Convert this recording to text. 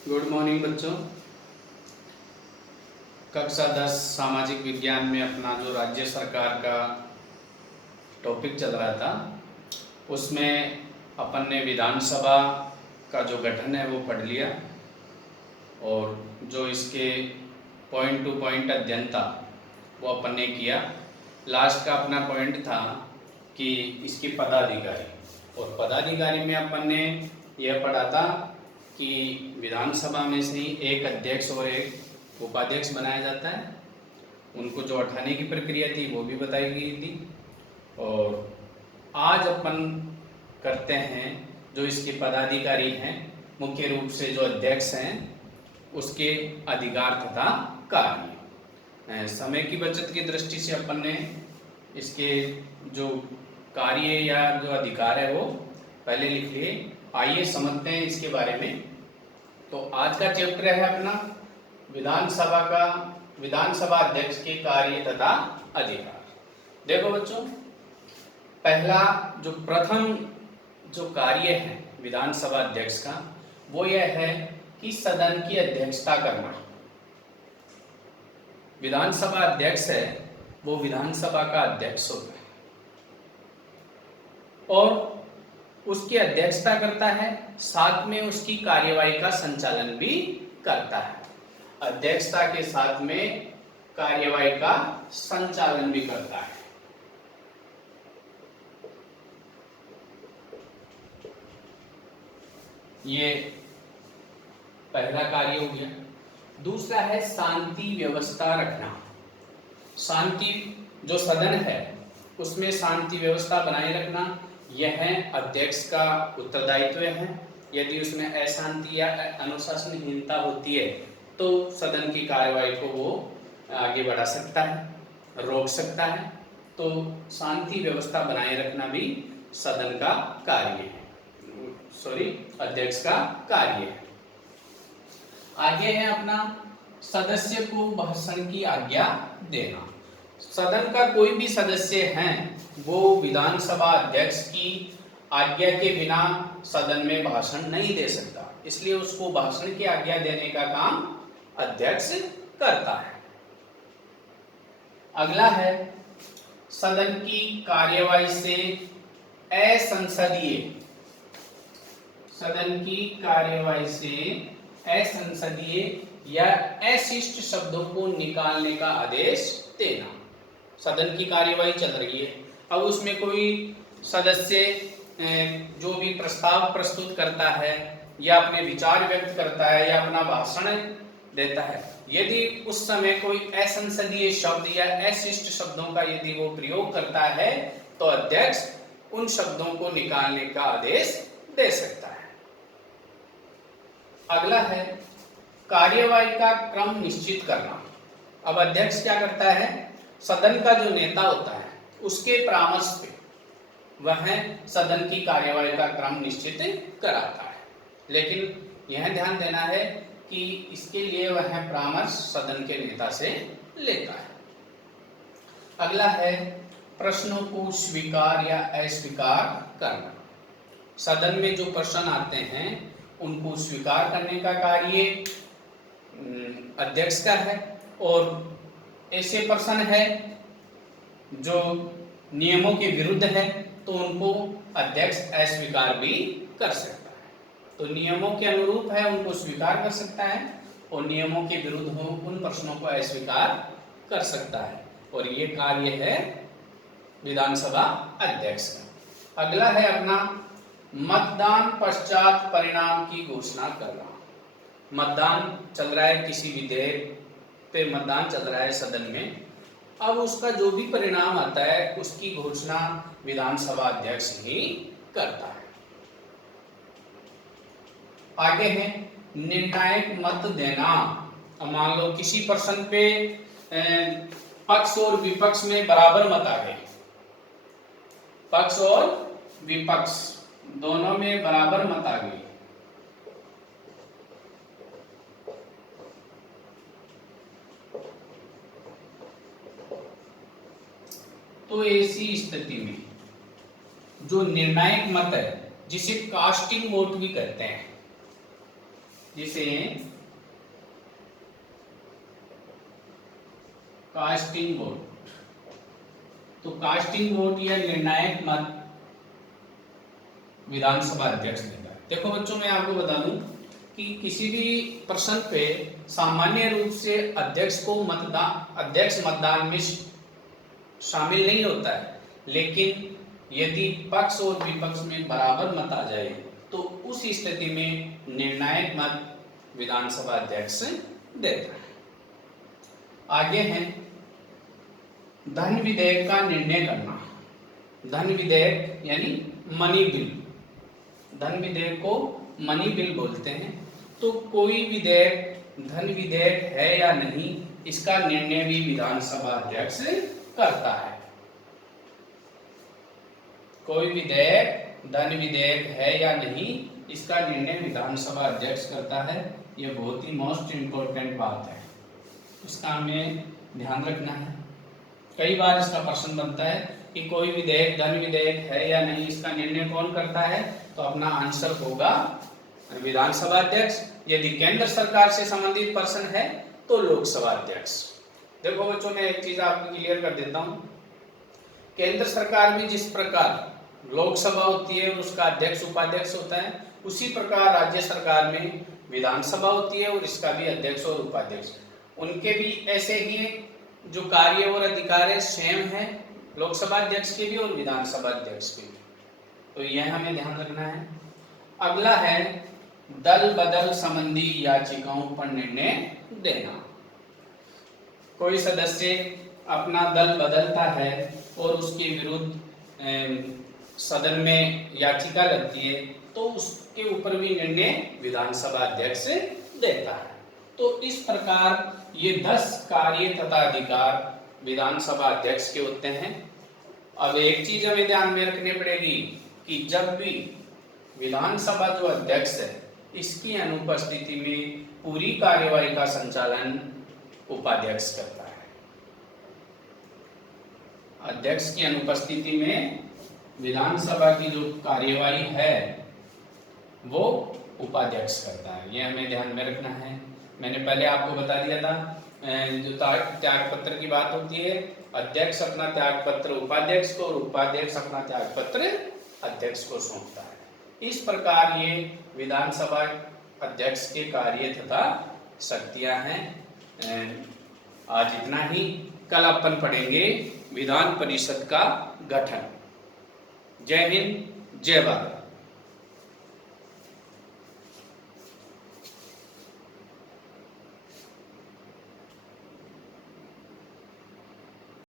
Good morning बच्चों। कक्षा 10 सामाजिक विज्ञान में अपना जो राज्य सरकार का टॉपिक चल रहा था उसमें अपन ने विधानसभा का जो गठन है वो पढ़ लिया और जो इसके पॉइंट टू पॉइंट अध्ययन था वो अपन ने किया। लास्ट का अपना पॉइंट था कि इसकी पदाधिकारी, और पदाधिकारी में अपन ने यह पढ़ा था कि विधानसभा में से ही एक अध्यक्ष और एक उपाध्यक्ष बनाया जाता है। उनको जो हटाने की प्रक्रिया थी वो भी बताई गई थी। और आज अपन करते हैं जो इसके पदाधिकारी हैं, मुख्य रूप से जो अध्यक्ष हैं उसके अधिकार तथा कार्य। समय की बचत की दृष्टि से अपन ने इसके जो कार्य या जो अधिकार है वो पहले लिख लिए। आइए समझते हैं इसके बारे में। तो आज का चैप्टर है अपना विधानसभा अध्यक्ष के कार्य तथा अधिकार। देखो बच्चों, पहला जो प्रथम जो कार्य है विधानसभा अध्यक्ष का वो यह है कि सदन की अध्यक्षता करना। विधानसभा अध्यक्ष है वो विधानसभा का अध्यक्ष होता है और उसकी अध्यक्षता करता है, साथ में उसकी कार्यवाही का संचालन भी करता है। अध्यक्षता के साथ में कार्यवाही का संचालन भी करता है। ये पहला कार्य हो गया। दूसरा है शांति व्यवस्था रखना। शांति जो सदन है उसमें शांति व्यवस्था बनाए रखना यह अध्यक्ष का उत्तरदायित्व है। यदि उसमें अशांति या अनुशासनहीनता होती है तो सदन की कार्यवाही को वो आगे बढ़ा सकता है, रोक सकता है। तो शांति व्यवस्था बनाए रखना भी सदन का कार्य है, अध्यक्ष का कार्य है। आगे है अपना सदस्य को भाषण की आज्ञा देना। सदन का कोई भी सदस्य है वो विधानसभा अध्यक्ष की आज्ञा के बिना सदन में भाषण नहीं दे सकता, इसलिए उसको भाषण की आज्ञा देने का काम अध्यक्ष करता है। अगला है सदन की कार्यवाही से असंसदीय, सदन की कार्यवाही से असंसदीय या अशिष्ट शब्दों को निकालने का आदेश देना। सदन की कार्यवाही चल रही है, अब उसमें कोई सदस्य जो भी प्रस्ताव प्रस्तुत करता है या अपने विचार व्यक्त करता है या अपना भाषण देता है, यदि उस समय कोई असंसदीय शब्द या अशिष्ट शब्दों का यदि वो प्रयोग करता है तो अध्यक्ष उन शब्दों को निकालने का आदेश दे सकता है। अगला है कार्यवाही का क्रम निश्चित करना। अब अध्यक्ष क्या करता है, सदन का जो नेता होता है उसके परामर्श पे वह सदन की कार्यवाही का क्रम निश्चित कराता है, लेकिन यह ध्यान देना है कि इसके लिए वह परामर्श सदन के नेता से लेता है। अगला है प्रश्नों को स्वीकार या अस्वीकार करना। सदन में जो प्रश्न आते हैं उनको स्वीकार करने का कार्य अध्यक्ष का है, और ऐसे प्रश्न है जो नियमों के विरुद्ध है तो उनको अध्यक्ष अस्वीकार भी कर सकता है। तो नियमों के अनुरूप है उनको स्वीकार कर सकता है और नियमों के विरुद्ध हो उन प्रश्नों को अस्वीकार कर सकता है, और ये कार्य है विधानसभा अध्यक्ष का। अगला है अपना मतदान पश्चात परिणाम की घोषणा करना। मतदान चल रहा है, किसी विधेयक पे मतदान चल रहा है सदन में, अब उसका जो भी परिणाम आता है उसकी घोषणा विधानसभा अध्यक्ष ही करता है। आगे है निर्णायक मत देना। अब मान लो किसी प्रश्न पे पक्ष और विपक्ष में बराबर मत आ गए, पक्ष और विपक्ष दोनों में बराबर मत आ गए, तो ऐसी स्थिति में जो निर्णायक मत है जिसे कास्टिंग वोट भी कहते हैं, जिसे कास्टिंग वोट। तो कास्टिंग वोट या निर्णायक मत विधानसभा अध्यक्ष देता है। देखो बच्चों, मैं आपको बता दूं कि किसी भी प्रश्न पे सामान्य रूप से अध्यक्ष मतदान में शामिल नहीं होता है, लेकिन यदि पक्ष और विपक्ष में बराबर मत आ जाए तो उस स्थिति में निर्णायक मत विधानसभा अध्यक्ष देता है। आगे है धन विधेयक का निर्णय करना। धन विधेयक यानी मनी बिल। धन विधेयक को मनी बिल बोलते हैं। तो कोई विधेयक धन विधेयक है या नहीं, इसका निर्णय भी विधानसभा अध्यक्ष करता है। कोई विधेयक धन विधेयक है या नहीं, इसका निर्णय विधानसभा अध्यक्ष करता है। यह बहुत ही मोस्ट इम्पोर्टेंट बात है, इसका हमें ध्यान रखना है। कई बार इसका प्रश्न बनता है कि कोई विधेयक धन विधेयक है या नहीं, इसका निर्णय कौन करता है, तो अपना आंसर होगा विधानसभा अध्यक्ष। यदि केंद्र सरकार से संबंधित पर्सन है तो लोकसभा अध्यक्ष। देखो बच्चों, मैं एक चीज आपको क्लियर कर देता हूं। केंद्र सरकार में जिस प्रकार लोकसभा होती है और उसका अध्यक्ष उपाध्यक्ष होता है, उसी प्रकार राज्य सरकार में विधानसभा होती है और इसका भी अध्यक्ष और उपाध्यक्ष। उनके भी ऐसे ही जो कार्य और अधिकार है सेम है, लोकसभा अध्यक्ष के भी और विधानसभा अध्यक्ष के भी। तो यह हमें ध्यान रखना है। अगला है दल बदल संबंधी याचिकाओं पर निर्णय देना। कोई सदस्य अपना दल बदलता है और उसके विरुद्ध सदन में याचिका लगती है, तो उसके ऊपर भी निर्णय विधानसभा अध्यक्ष देता है। तो इस प्रकार ये 10 कार्य तथा अधिकार विधानसभा अध्यक्ष के होते हैं। अब एक चीज हमें ध्यान में रखनी पड़ेगी कि जब भी विधानसभा जो अध्यक्ष है, इसकी अनुपस्थिति में पूरी कार्यवाही का संचालन उपाध्यक्ष करता है। अध्यक्ष की अनुपस्थिति में विधानसभा की जो कार्यवाही है वो उपाध्यक्ष करता है। ये हमें ध्यान में रखना है। मैंने पहले आपको बता दिया था, जो त्याग पत्र की बात होती है, अध्यक्ष अपना त्याग पत्र उपाध्यक्ष को और उपाध्यक्ष अपना त्याग पत्र अध्यक्ष को सौंपता है। इस प्रकार ये विधानसभा अध्यक्ष के कार्य तथा शक्तियां हैं। आज इतना ही। कल अपन पढ़ेंगे विधान परिषद का गठन। जय हिंद, जय भारत।